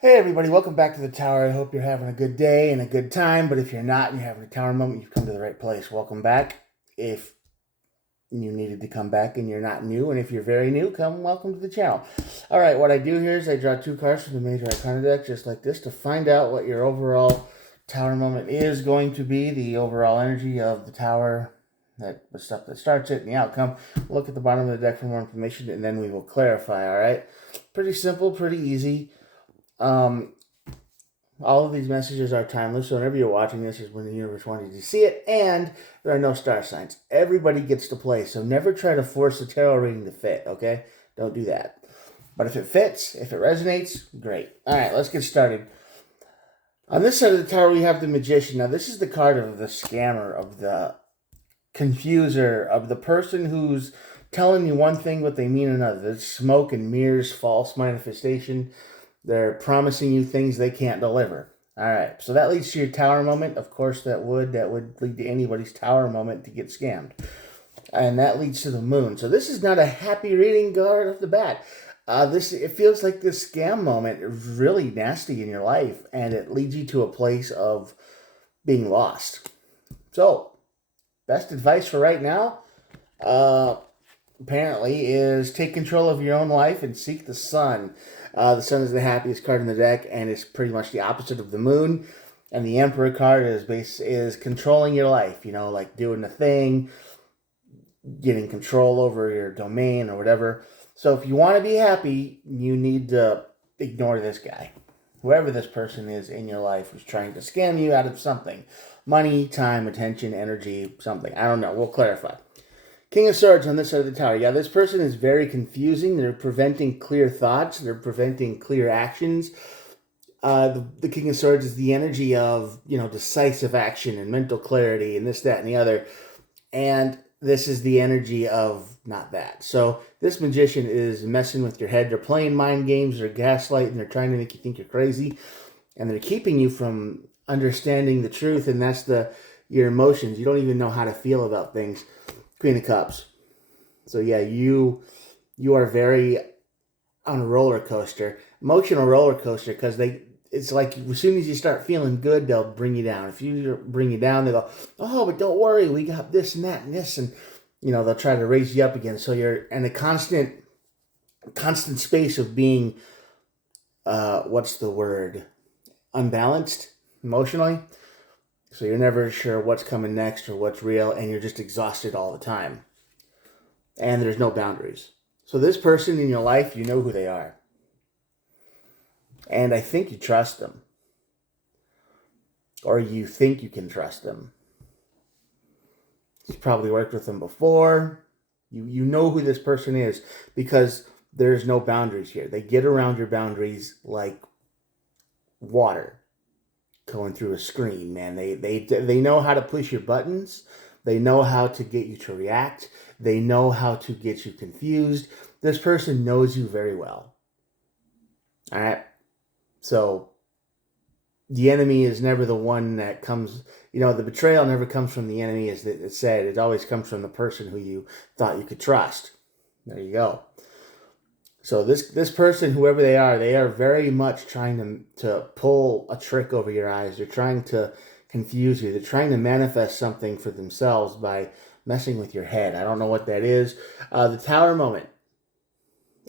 Hey everybody, welcome back to the tower. I hope you're having a good day and a good time, but if you're not and you're having a tower moment, you've come to the right place. Welcome back. If you needed to come back and you're not new, and if you're very new, welcome to the channel. All right, what I do here is I draw two cards from the Major Arcana deck, just like this, to find out what your overall tower moment is going to be, the overall energy of the tower, the stuff that starts it, and the outcome. Look at the bottom of the deck for more information, and then we will clarify, all right? Pretty simple, pretty easy. Um, all of these messages are timeless, so whenever you're watching this is when the universe wanted you to see it, and there are no star signs. Everybody gets to play, so never try to force a tarot reading to fit, okay? Don't do that. But if it fits, if it resonates, great. All right, let's get started. On this side of the tower, we have the Magician. Now, this is the card of the scammer, of the confuser, of the person who's telling you one thing but they mean another. It's smoke and mirrors, false manifestation. They're promising you things they can't deliver. All right, so that leads to your tower moment. Of course, that would lead to anybody's tower moment to get scammed. And that leads to the Moon. So this is not a happy reading right off the bat. It feels like this scam moment is really nasty in your life, and it leads you to a place of being lost. So, best advice for right now, apparently, is take control of your own life and seek the sun. The sun is the happiest card in the deck, and it's pretty much the opposite of the Moon. And the Emperor card is controlling your life. You know, like doing the thing, getting control over your domain or whatever. So if you want to be happy, you need to ignore this guy. Whoever this person is in your life who's trying to scam you out of something. Money, time, attention, energy, something. I don't know. We'll clarify. King of Swords on this side of the tower. Yeah, this person is very confusing. They're preventing clear thoughts. They're preventing clear actions. The King of Swords is the energy of, decisive action and mental clarity and this, that, and the other. And this is the energy of not that. So this Magician is messing with your head. They're playing mind games. They're gaslighting. They're trying to make you think you're crazy. And they're keeping you from understanding the truth. And that's your emotions. You don't even know how to feel about things. Queen of Cups. So yeah, you are very on a roller coaster, emotional roller coaster, because it's like as soon as you start feeling good, they'll bring you down. If you bring you down, they'll go, oh, but don't worry, we got this and that and this, and they'll try to raise you up again. So you're in a constant space of being, what's the word, unbalanced emotionally. So you're never sure what's coming next or what's real, and you're just exhausted all the time. And there's no boundaries. So this person in your life, you know who they are. And I think you trust them. Or you think you can trust them. You've probably worked with them before. You know who this person is because there's no boundaries here. They get around your boundaries like water going through a screen, man. They know how to push your buttons. They know how to get you to react. They know how to get you confused. This person knows you very well. All right? So the enemy is never the one that comes, the betrayal never comes from the enemy, as it's said. It always comes from the person who you thought you could trust. There you go. So this person, whoever they are very much trying to pull a trick over your eyes. They're trying to confuse you. They're trying to manifest something for themselves by messing with your head. I don't know what that is. The Tower moment.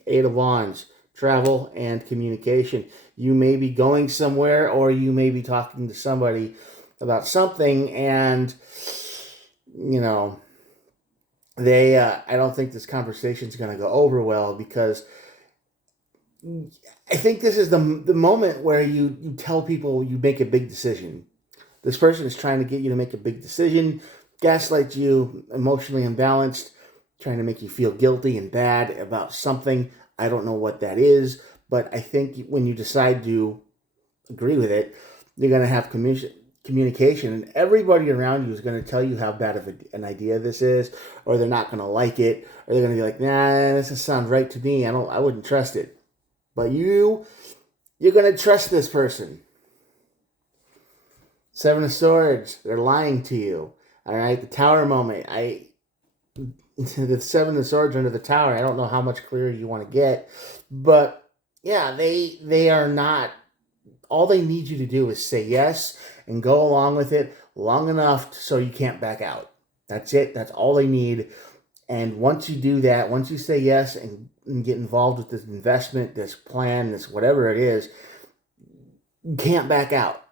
Eight of Wands. Travel and communication. You may be going somewhere, or you may be talking to somebody about something, and I don't think this conversation is going to go over well, because I think this is the moment where you tell people you make a big decision. This person is trying to get you to make a big decision, gaslight you, emotionally imbalanced, trying to make you feel guilty and bad about something. I don't know what that is, but I think when you decide to agree with it, you're going to have communication, and everybody around you is going to tell you how bad of an idea this is, or they're not going to like it, or they're going to be like, nah, this doesn't sound right to me. I wouldn't trust it. But you're going to trust this person. Seven of Swords, they're lying to you. All right, the Tower moment. The Seven of Swords under the Tower, I don't know how much clearer you want to get. But, yeah, they are not all they need you to do is say yes and go along with it long enough so you can't back out. That's it. That's all they need. And once you do that, once you say yes and get involved with this investment, this plan, this whatever it is, you can't back out.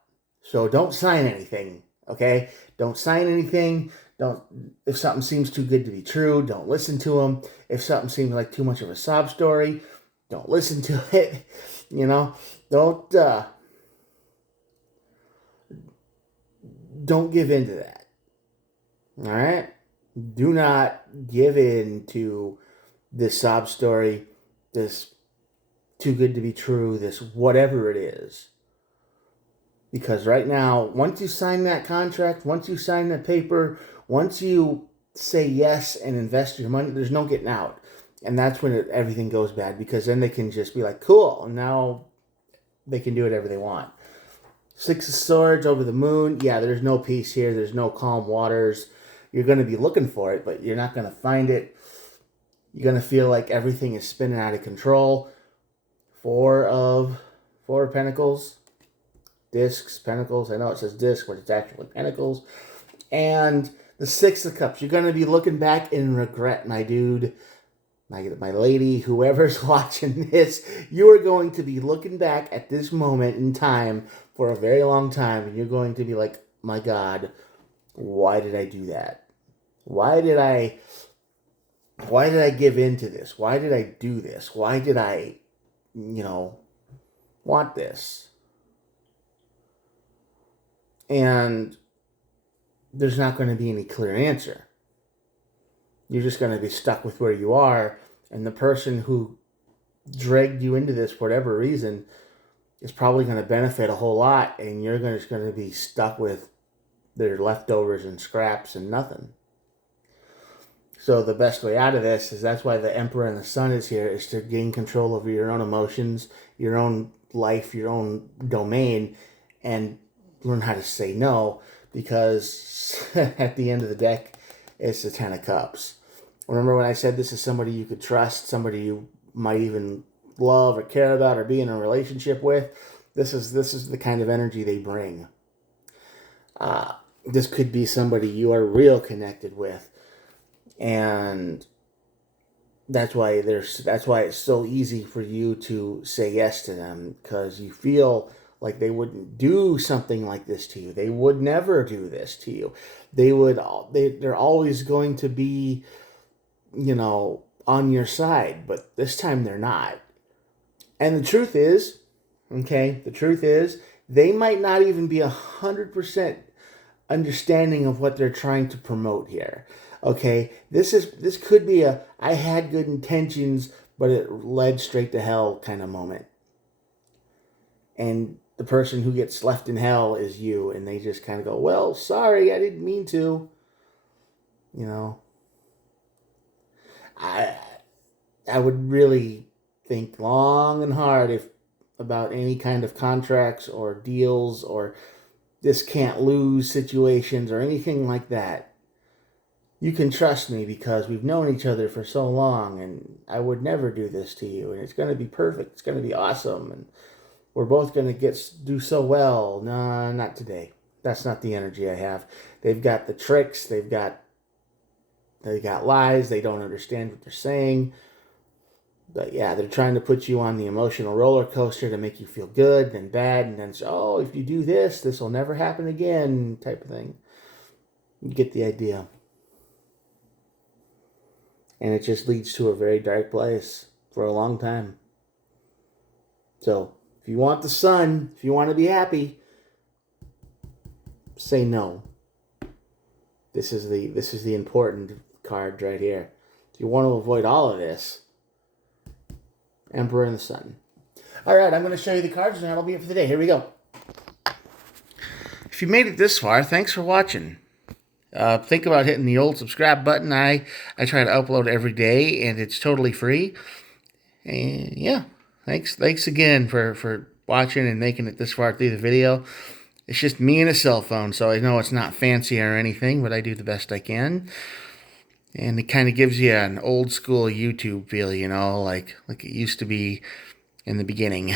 So don't sign anything, okay? Don't sign anything. Don't. If something seems too good to be true, don't listen to them. If something seems like too much of a sob story, don't listen to it. Don't give in to that. All right? Do not give in to this sob story, this too good to be true, this whatever it is. Because right now, once you sign that contract, once you sign that paper, once you say yes and invest your money, there's no getting out. And that's when everything goes bad, because then they can just be like, cool, and now they can do whatever they want. Six of Swords over the moon. Yeah, there's no peace here. There's no calm waters. You're going to be looking for it, but you're not going to find it. You're going to feel like everything is spinning out of control. Four of Pentacles. Discs, Pentacles. I know it says disc, but it's actually Pentacles. And the Six of Cups. You're going to be looking back in regret, my dude. My lady, whoever's watching this, you are going to be looking back at this moment in time for a very long time, and you're going to be like, my God, why did I do that? Why did I give in to this? Why did I do this? Why did I, want this? And there's not going to be any clear answer. You're just going to be stuck with where you are, and the person who dragged you into this for whatever reason is probably going to benefit a whole lot, and you're just going to be stuck with their leftovers and scraps and nothing. So the best way out of this is, that's why the Emperor and the Sun is here, is to gain control over your own emotions, your own life, your own domain, and learn how to say no, because at the end of the deck, it's the Ten of Cups. Remember when I said this is somebody you could trust, somebody you might even love or care about or be in a relationship with? This is the kind of energy they bring. This could be somebody you are real connected with, and that's why it's so easy for you to say yes to them, because you feel like they wouldn't do something like this to you. They would never do this to you. They're always going to be, on your side, but this time they're not. And the truth is, they might not even be 100% understanding of what they're trying to promote here. Okay, this could be I had good intentions, but it led straight to hell kind of moment. And the person who gets left in hell is you, and they just kind of go, well, sorry, I didn't mean to. I would really think long and hard about any kind of contracts or deals or this can't lose situations or anything like that. You can trust me because we've known each other for so long, and I would never do this to you, and it's going to be perfect. It's going to be awesome, and we're both going to do so well. No, not today. That's not the energy I have. They've got the tricks. They got lies. They don't understand what they're saying. But yeah, they're trying to put you on the emotional roller coaster to make you feel good, then bad, and then, oh, if you do this, this will never happen again, type of thing. You get the idea. And it just leads to a very dark place for a long time. So, if you want the sun, if you want to be happy, say no. This is the important card right here. If you want to avoid all of this, Emperor and the Sun. All right, I'm going to show you the cards, and that'll be it for today. Here we go. If you made it this far, thanks for watching. Think about hitting the old subscribe button. I try to upload every day, and it's totally free. And yeah, thanks again for watching and making it this far through the video. It's just me and a cell phone, so I know it's not fancy or anything, but I do the best I can. And it kind of gives you an old school YouTube feel, like it used to be in the beginning.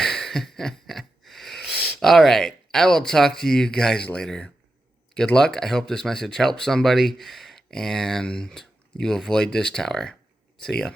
All right. I will talk to you guys later. Good luck. I hope this message helps somebody and you avoid this tower. See ya.